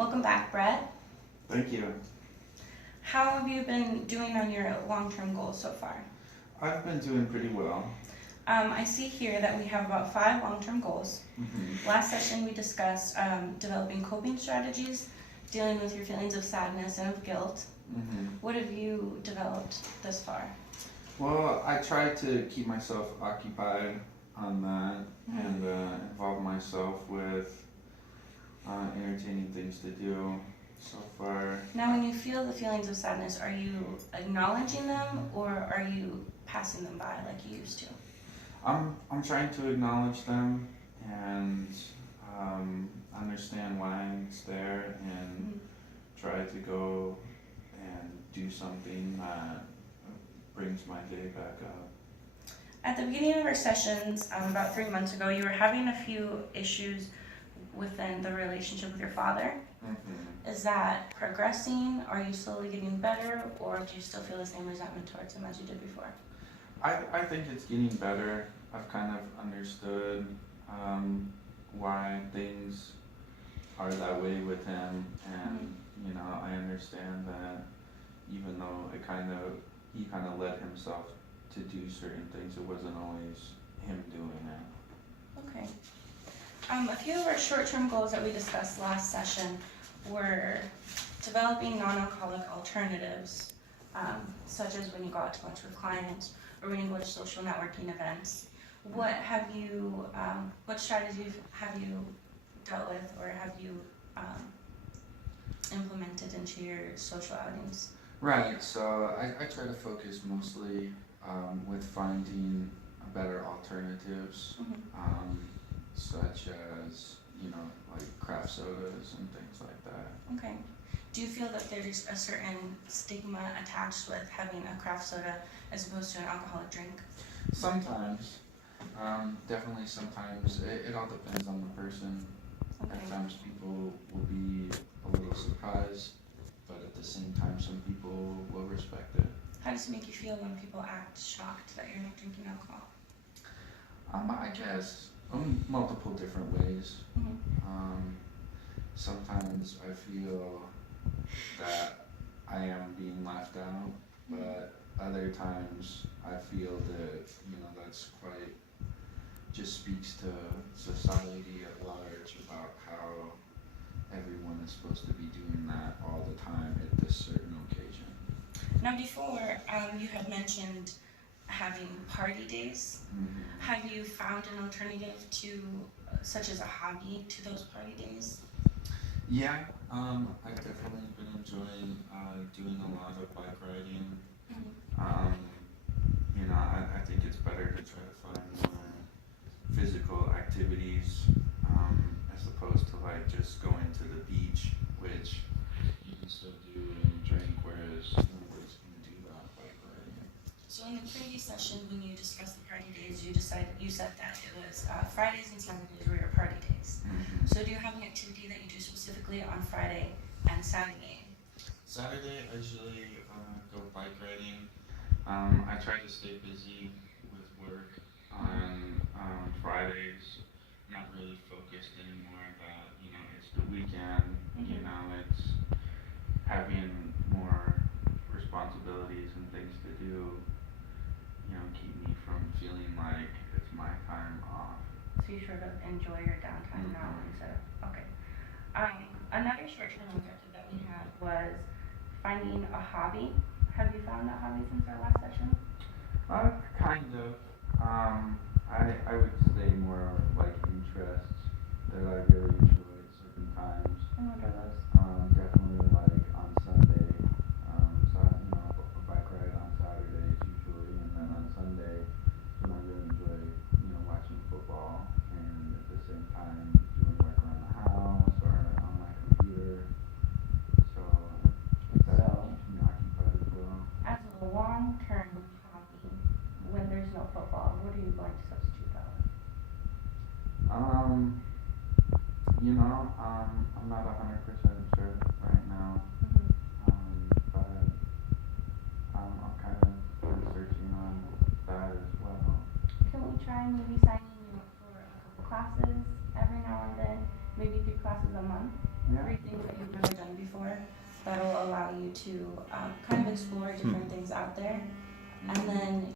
Welcome back, Brett. Thank you. How have you been doing on your long-term goals so far? I've been doing pretty well. I see here that we have about 5 long-term goals. Mm-hmm. Last session we discussed developing coping strategies, dealing with your feelings of sadness and of guilt. Mm-hmm. What have you developed thus far? Well, I try to keep myself occupied on that and involve myself with entertaining things to do so far. Now, when you feel the feelings of sadness, are you acknowledging them or are you passing them by like you used to? I'm trying to acknowledge them and understand why it's there and try to go and do something that brings my day back up. At the beginning of our sessions, about 3 months ago, you were having a few issues within the relationship with your father. Mm-hmm. Is that progressing? Are you slowly getting better, or do you still feel the same resentment towards him as you did before? I think it's getting better. I've kind of understood why things are that way with him, and I understand that even though he kind of led himself to do certain things, it wasn't always him doing it. Okay. A few of our short-term goals that we discussed last session were developing non-alcoholic alternatives, such as when you go out to lunch with clients or when you go to social networking events. What strategies have you dealt with or have you implemented into your social outings? Right, so I try to focus mostly with finding better alternatives, such as, like craft sodas and things like that. Okay. Do you feel that there's a certain stigma attached with having a craft soda as opposed to an alcoholic drink? Sometimes. Definitely sometimes. It all depends on the person. Okay. At times people will be a little surprised, but at the same time some people will respect it. How does it make you feel when people act shocked that you're not drinking alcohol? I guess multiple different ways. Sometimes I feel that I am being left out, but other times I feel that that's quite just speaks to society at large about how everyone is supposed to be doing that all the time at this certain occasion. Now, before you had mentioned having party days. Mm-hmm. Have you found an alternative to, such as a hobby, to those party days? Yeah, I've definitely been enjoying doing a lot of bike riding. I think it's better to try to find more physical activities as opposed to like just going to the beach, which you can still do and drink, whereas nobody's going to do that bike riding. So in the previous session, when you discussed the party days, you said that it was Fridays and Saturdays were your party days. Mm-hmm. So do you have an activity that you do specifically on Friday and Saturday? Saturday, I usually go bike riding. I try to stay busy with work on Fridays. Not really focused anymore, but it's the weekend. It's having more responsibilities and things to do. Keep me from feeling like it's my time off. So you sort of enjoy your downtime now instead of, okay. Another short-term objective that we had was finding a hobby. Have you found that hobby since our last session? Kind of. I would say more like interests that I really enjoy at certain times. And what are those? Definitely like on Sunday. A bike ride on Saturdays usually, and then on Sunday, when I really enjoy, watching football, and at the same time doing work around the house or on my computer. So that keeps me occupied as well. As a long-term hobby, when there's no football, what are you going to substitute that with? I'm not 100% sure right now, but I'm kind of researching on that as well. Can we try maybe signing you up for a couple classes every now and then? Maybe 3 classes a month? Yeah. 3 things that you've will allow you to kind of explore different things out there. And then